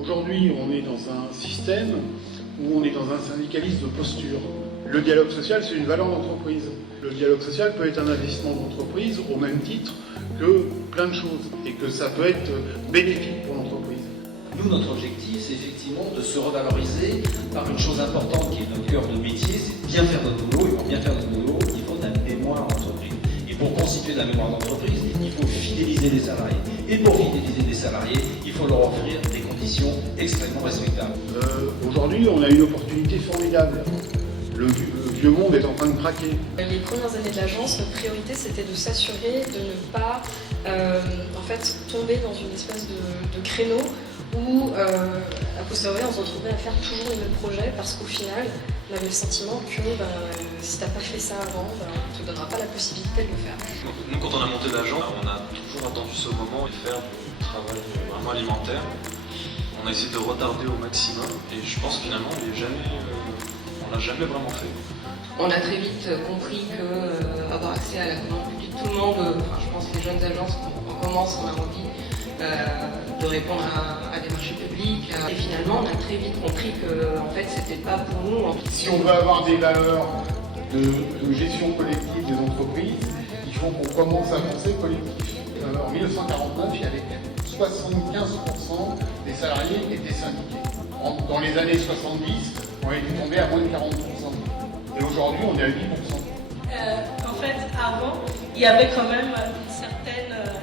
Aujourd'hui, on est dans un système où on est dans un syndicalisme de posture. Le dialogue social, c'est une valeur d'entreprise. Le dialogue social peut être un investissement d'entreprise au même titre que plein de choses et que ça peut être bénéfique pour l'entreprise. Nous, notre objectif, c'est effectivement de se revaloriser par une chose importante qui est notre cœur de métier, c'est de bien faire notre boulot. Et pour bien faire notre boulot, il faut de la mémoire d'entreprise. Et pour constituer de la mémoire d'entreprise, il faut fidéliser les salariés. Et pour fidéliser les salariés, il faut leur offrir des conditions extrêmement respectables. Aujourd'hui, on a une opportunité formidable. Le vieux monde est en train de craquer. Les premières années de l'agence, notre priorité c'était de s'assurer de ne pas tomber dans une espèce de créneau où a posteriori on se retrouvait à faire toujours les mêmes projets parce qu'au final on avait le sentiment que si t'as pas fait ça avant, on te donnera pas la possibilité de le faire. Nous quand on a monté l'agence, on a toujours attendu ce moment et faire du travail vraiment alimentaire. On a essayé de retarder au maximum et je pense finalement on l'a jamais vraiment fait. On a très vite compris qu'avoir accès à la commande publique, tout le monde, je pense que les jeunes agences, on commence, on a envie de répondre à des marchés publics. Et finalement, on a très vite compris que en fait, c'était pas pour nous. Si on veut avoir des valeurs de gestion collective des entreprises, il faut qu'on commence à penser collectif. En 1949, il y avait 75% des salariés qui étaient syndiqués. Dans les années 70, on est tombé à moins de 40%. Et aujourd'hui, on est à 8%. En fait, avant, il y avait quand même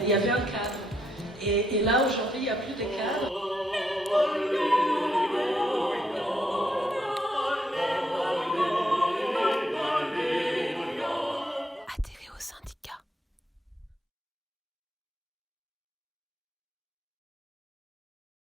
il y avait un cadre. Et là, aujourd'hui, il n'y a plus de cadre.